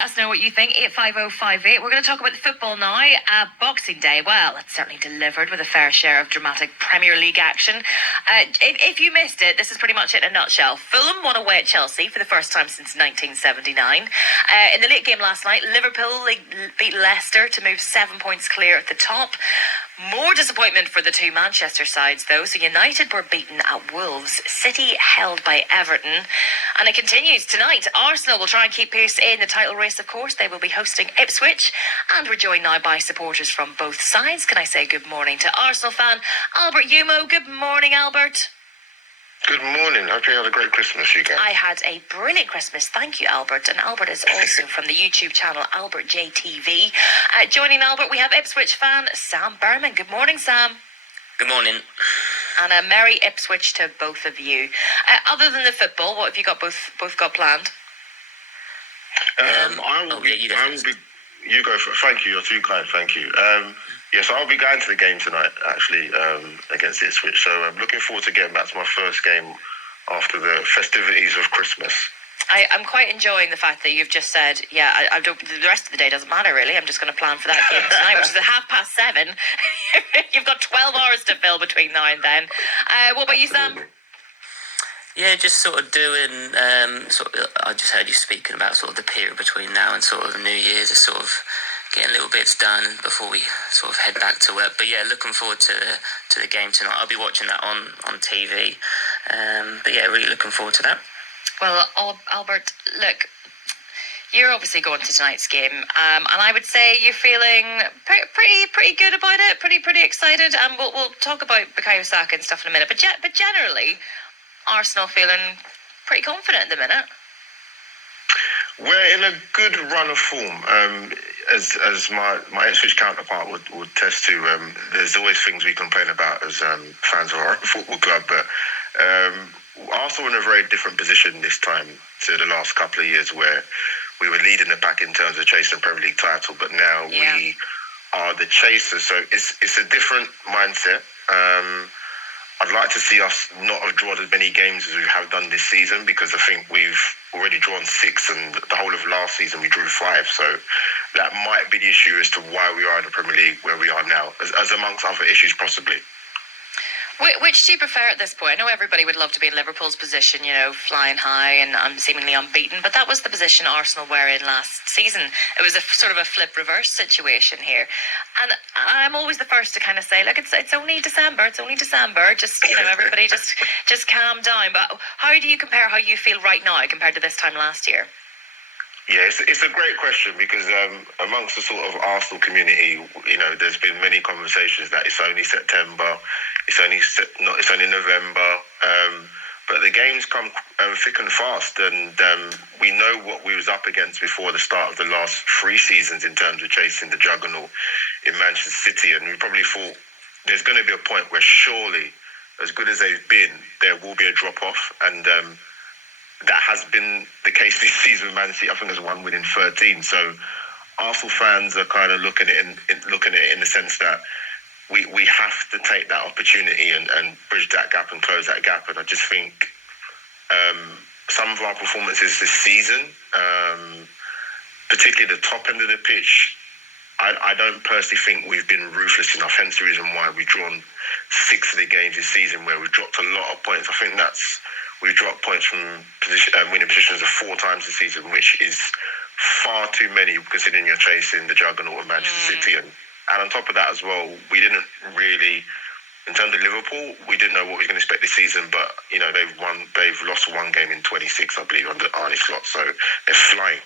Let us know what you think. 85058. We're going to talk about the football now. Boxing Day, well, it's certainly delivered with a fair share of dramatic Premier League action. If you missed it, this is pretty much it in a nutshell. Fulham won away at Chelsea for the first time since 1979. In the late game last night, Liverpool beat Leicester to move 7 points clear at the top. More disappointment for the two Manchester sides, though. So United were beaten at Wolves. City held by Everton. And it continues tonight. Arsenal will try and keep pace in the title race, of course. They will be hosting Ipswich. And we're joined now by supporters from both sides. Can I say good morning to Arsenal fan Albert Yumo? Good morning, Albert. Good morning. Hope you had a great Christmas, you guys. I had a brilliant Christmas. Thank you, Albert. And Albert is also from the YouTube channel Albert JTV. Joining Albert, we have Ipswich fan Sam Berman. Good morning, Sam. Good morning. And a merry Ipswich to both of you. Other than the football, what have you got both got planned? You go for it. Thank you. You're too kind. Thank you. Yes, I'll be going to the game tonight, actually, against Ipswich. So I'm looking forward to getting back to my first game after the festivities of Christmas. I'm quite enjoying the fact that you've just said, I don't. The rest of the day doesn't matter, really. I'm just going to plan for that game tonight, which is at 7:30. You've got 12 hours to fill between now and then. What about you, Sam? Yeah, just sort of doing, I just heard you speaking about sort of the period between now and sort of New Year's, is sort of getting little bits done before we sort of head back to work. But yeah, looking forward to the game tonight. I'll be watching that on TV. But yeah, really looking forward to that. Well, Albert, look, you're obviously going to tonight's game, and I would say you're feeling pretty good about it, pretty excited. And we'll talk about Bukayo Saka and stuff in a minute. But generally, Arsenal feeling pretty confident at the minute. We're in a good run of form. As my Ipswich counterpart would test to, there's always things we complain about as fans of our football club, but Arsenal in a very different position this time to the last couple of years, where we were leading the pack in terms of chasing the Premier League title, but now we are the chasers. So it's a different mindset. I'd like to see us not have drawn as many games as we have done this season, because I think we've already drawn 6, and the whole of last season we drew 5. So that might be the issue as to why we are in the Premier League where we are now, as amongst other issues possibly. Which do you prefer at this point? I know everybody would love to be in Liverpool's position, flying high and seemingly unbeaten, but that was the position Arsenal were in last season. It was a sort of a flip reverse situation here. And I'm always the first to kind of say, look, it's only December, just, everybody just calm down. But how do you compare how you feel right now compared to this time last year? Yeah, it's a great question, because amongst the sort of Arsenal community, there's been many conversations that it's only September, it's only November, but the games come thick and fast, and we know what we was up against before the start of the last 3 seasons in terms of chasing the juggernaut in Manchester City, and we probably thought there's going to be a point where surely, as good as they've been, there will be a drop-off, and that has been the case this season with Man City. I think there's 1 win in 13. So Arsenal fans are kind of looking at it in the sense that we have to take that opportunity and bridge that gap and close that gap. And I just think some of our performances this season, particularly the top end of the pitch, I don't personally think we've been ruthless enough. Hence the reason why we've drawn 6 of the games this season where we've dropped a lot of points. I think we've dropped points from winning positions 4 times this season, which is far too many considering you're chasing the juggernaut of Manchester City. And on top of that as well, we didn't really, in terms of Liverpool, we didn't know what we were going to expect this season, but they've lost 1 game in 26, I believe, under Arne Slot, so they're flying.